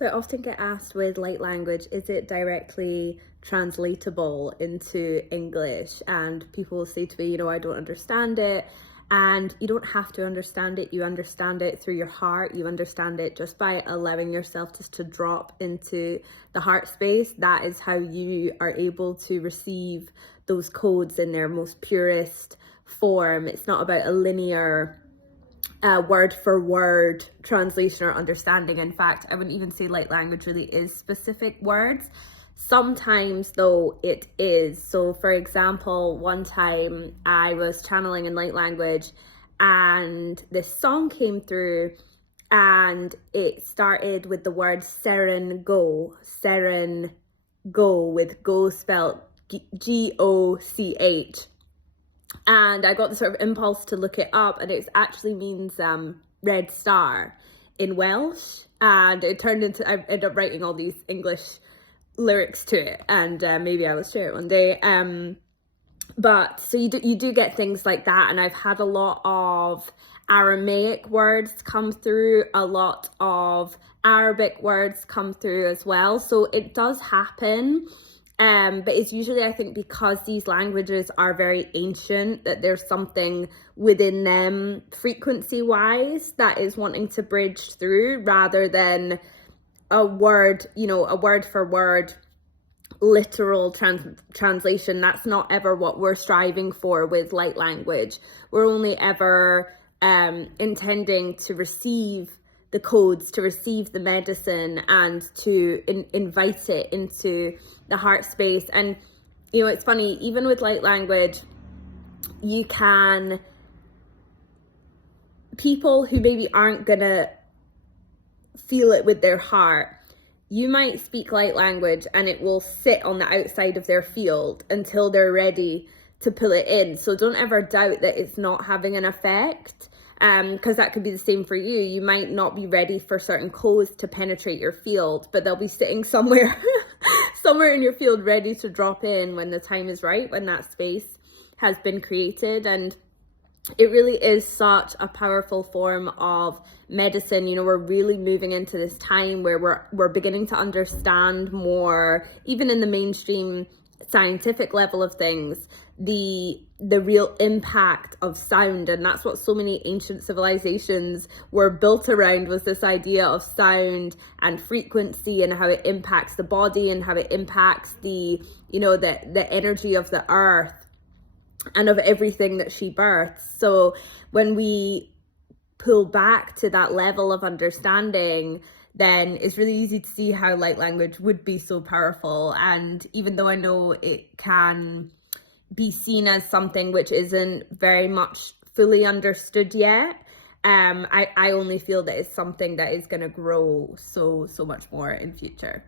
So I often get asked with light language, is it directly translatable into English? And people will say to me, I don't understand it. And you don't have to understand it. You understand it through your heart. You understand it just by allowing yourself just to drop into the heart space. That is how you are able to receive those codes in their most purest form. It's not about a linear word for word translation or understanding. In fact, I wouldn't even say light language really is specific words. Sometimes though it is. So for example, one time I was channeling in light language and this song came through and it started with the word Seren Go with go spelled Goch. And I got the sort of impulse to look it up, and it actually means red star in Welsh. And it turned into, I ended up writing all these English lyrics to it, and maybe I will share it one day. But so you do get things like that, and I've had a lot of Aramaic words come through, a lot of Arabic words come through as well. So it does happen. But it's usually, I think, because these languages are very ancient, that there's something within them frequency-wise that is wanting to bridge through, rather than a word, a word for word literal translation. That's not ever what we're striving for with light language. We're only ever intending to receive the codes, to receive the medicine, and to invite it into the heart space. And it's funny, even with light language, you can, people who maybe aren't gonna feel it with their heart, you might speak light language and it will sit on the outside of their field until they're ready to pull it in. So don't ever doubt that it's not having an effect. Because that could be the same for you. You might not be ready for certain codes to penetrate your field, but they'll be sitting somewhere in your field ready to drop in when the time is right, when that space has been created. And it really is such a powerful form of medicine. We're really moving into this time where we're beginning to understand more, even in the mainstream scientific level of things, the real impact of sound. And that's what so many ancient civilizations were built around, was this idea of sound and frequency, and how it impacts the body, and how it impacts the energy of the earth and of everything that she births. So when we pull back to that level of understanding, then it's really easy to see how light language would be so powerful. And even though I know it can be seen as something which isn't very much fully understood yet, I only feel that it's something that is going to grow so much more in future.